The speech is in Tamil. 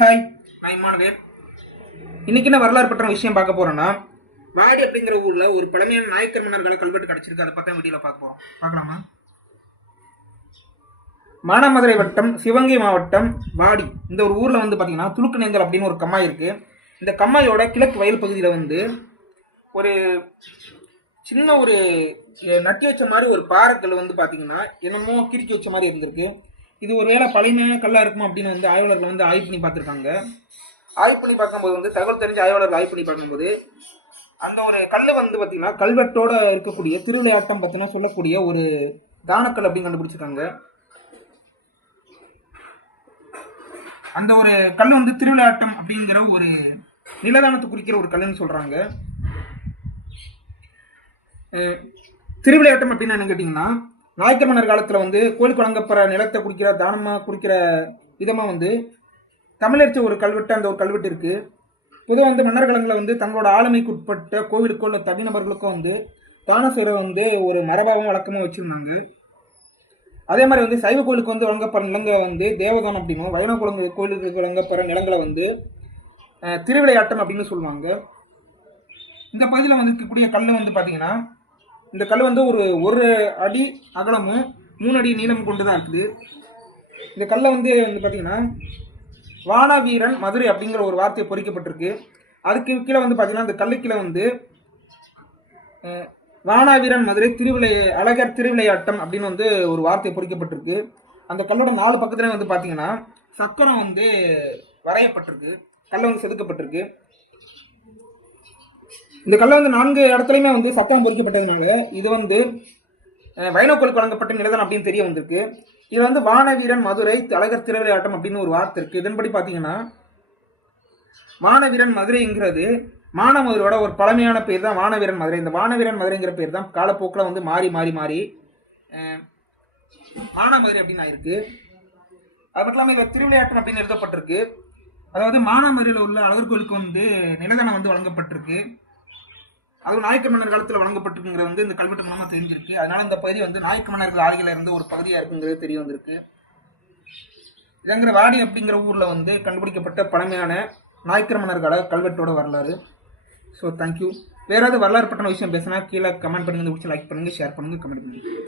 ஹாய் நான் இம்மானுவேல். இன்னைக்கு என்ன வரலாறு பற்றின விஷயம் பார்க்க போறோம்னா வாடி அப்படிங்கிற ஊர்ல ஒரு பழமையான நாயக்கர் மன்னர்கால கல்வெட்டு கிடைச்சிருக்கு. அதை பத்தி வீடியோல பார்க்க போறோம். பார்க்கலாமா? மானாமதுரை வட்டம் சிவகங்கை மாவட்டம் வாடி. இந்த ஒரு ஊர்ல வந்து பாத்தீங்கன்னா துலுக்குநேந்தல் அப்படின்னு ஒரு கம்மாய் இருக்கு. இந்த கம்மாயோட கிழக்கு வயல் பகுதியில வந்து ஒரு சின்ன ஒரு நட்டி வச்ச மாதிரி ஒரு பாறைக்கல் வந்து பாத்தீங்கன்னா என்னமோ கிறுக்கி வச்ச மாதிரி இருந்திருக்கு. இது ஒருவேளை பழமையான கல்லா இருக்குமா அப்படின்னு வந்து ஆய்வாளர்கள் வந்து ஆய்வு பண்ணி பார்த்துருக்காங்க. ஆய்வு பண்ணி பார்க்கும்போது வந்து தகவல் தெரிஞ்ச ஆய்வாளர்கள் ஆய்வு பண்ணி பார்க்கும்போது அந்த ஒரு கல் வந்து பார்த்தீங்கன்னா கல்வெட்டோட இருக்கக்கூடிய திருவிளையாட்டம் பார்த்தீங்கன்னா சொல்லக்கூடிய ஒரு தானக்கல் அப்படின்னு கண்டுபிடிச்சிருக்காங்க. அந்த ஒரு கல் வந்து திருவிளையாட்டம் அப்படிங்கிற ஒரு நிலதானத்தை குறிக்கிற ஒரு கல்லுன்னு சொல்றாங்க. திருவிளையாட்டம் அப்படின்னு என்ன கேட்டிங்கன்னா நாயக்கர் மன்னர் காலத்தில் வந்து கோயிலுக்கு வழங்கப்படுற நிலத்தை குறிக்கிற தானமாக குறிக்கிற விதமாக வந்து தமிழர்ச்சி ஒரு கல்வெட்டு அந்த ஒரு கல்வெட்டு இருக்குது பொதுவாக வந்து மன்னர்களங்களை வந்து தங்களோட ஆளுமைக்கு உட்பட்ட கோவிலுக்கோ இல்லை தனிநபர்களுக்கோ வந்து தானம் செய்கிறத வந்து ஒரு மரபாகவும் வழக்கமாக வச்சுருந்தாங்க. அதே மாதிரி வந்து சைவ கோயிலுக்கு வந்து வழங்கப்படுற நிலங்களை வந்து தேவதானம் அப்படின்னும் வைணவ குழந்தை கோயிலுக்கு வழங்கப்படுற நிலங்களை வந்து திருவிளையாட்டம் அப்படின்னு சொல்லுவாங்க. இந்த பகுதியில் வந்து இருக்கக்கூடிய கல் வந்து பார்த்தீங்கன்னா இந்த கல் வந்து ஒரு ஒரு அடி அகலமும் மூணு அடி நீளம் கொண்டு தான் இருக்குது. இந்த கல்லை வந்து வந்து பார்த்தீங்கன்னா வானவீரன் மதுரை அப்படிங்கிற ஒரு வார்த்தை பொறிக்கப்பட்டிருக்கு. அதுக்கு கீழே வந்து பார்த்தீங்கன்னா இந்த கல்லு கீழே வந்து வானாவீரன் மதுரை திருவிளை அழகர் திருவிளையாட்டம் அப்படின்னு வந்து ஒரு வார்த்தை பொறிக்கப்பட்டிருக்கு. அந்த கல்லோட நாலு பக்கத்துலேயும் வந்து பார்த்தீங்கன்னா சக்கரம் வந்து வரையப்பட்டிருக்கு. கல்லை வந்து செதுக்கப்பட்டிருக்கு. இந்த கல்லை வந்து நான்கு இடத்துலையுமே வந்து சத்தம் பொறிக்கப்பட்டதுனால இது வந்து அஹ், வழங்கப்பட்ட நிலதான் அப்படின்னு தெரிய வந்திருக்கு. இது வந்து வானவீரன் மதுரை அழகர் திருவிளையாட்டம் அப்படின்னு ஒரு வார்த்தை இருக்கு. இதன்படி பார்த்தீங்கன்னா வானவீரன் மதுரைங்கிறது மானமதுரோட ஒரு பழமையான பேர் தான் வானவீரன் மதுரை. இந்த வானவீரன் மதுரைங்கிற பேர் தான் காலப்போக்கில் வந்து மாறி மாறி மாறி அஹ், மானாமதுரை அப்படின்னு ஆயிருக்கு. அது மட்டும் இல்லாமல் இதில் திருவிளையாட்டம் அப்படின்னு எழுதப்பட்டிருக்கு. அதாவது மானாமதுரையில் உள்ள அழகர் கோயிலுக்கு வந்து நிலதனம் வந்து வழங்கப்பட்டிருக்கு. அதுவும் நாயக்க மன்னர் காலத்தில் வழங்கப்பட்டிருக்குங்கிறது வந்து இந்த கல்வெட்டு மூலமாக தெரிஞ்சிருக்கு. அதனால இந்த பகுதி வந்து நாயக்க மன்னர்கள் ஆளுகையில் இருந்த ஒரு பகுதியாக இருக்குங்கிறது தெரிய வந்திருக்கு. இதங்கிற வாடி அப்படிங்கிற ஊரில் வந்து கண்டுபிடிக்கப்பட்ட பழமையான நாயக்கர் மன்னர் கால கல்வெட்டோட வரலாறு. ஸோ தேங்க்யூ வேறு ஏதாவது வரலாறு பற்றின விஷயம் பேசினா கீழே கமெண்ட் பண்ணுங்க. லைக் பண்ணுங்கள் ஷேர் பண்ணுங்கள் கமெண்ட் பண்ணுங்கள்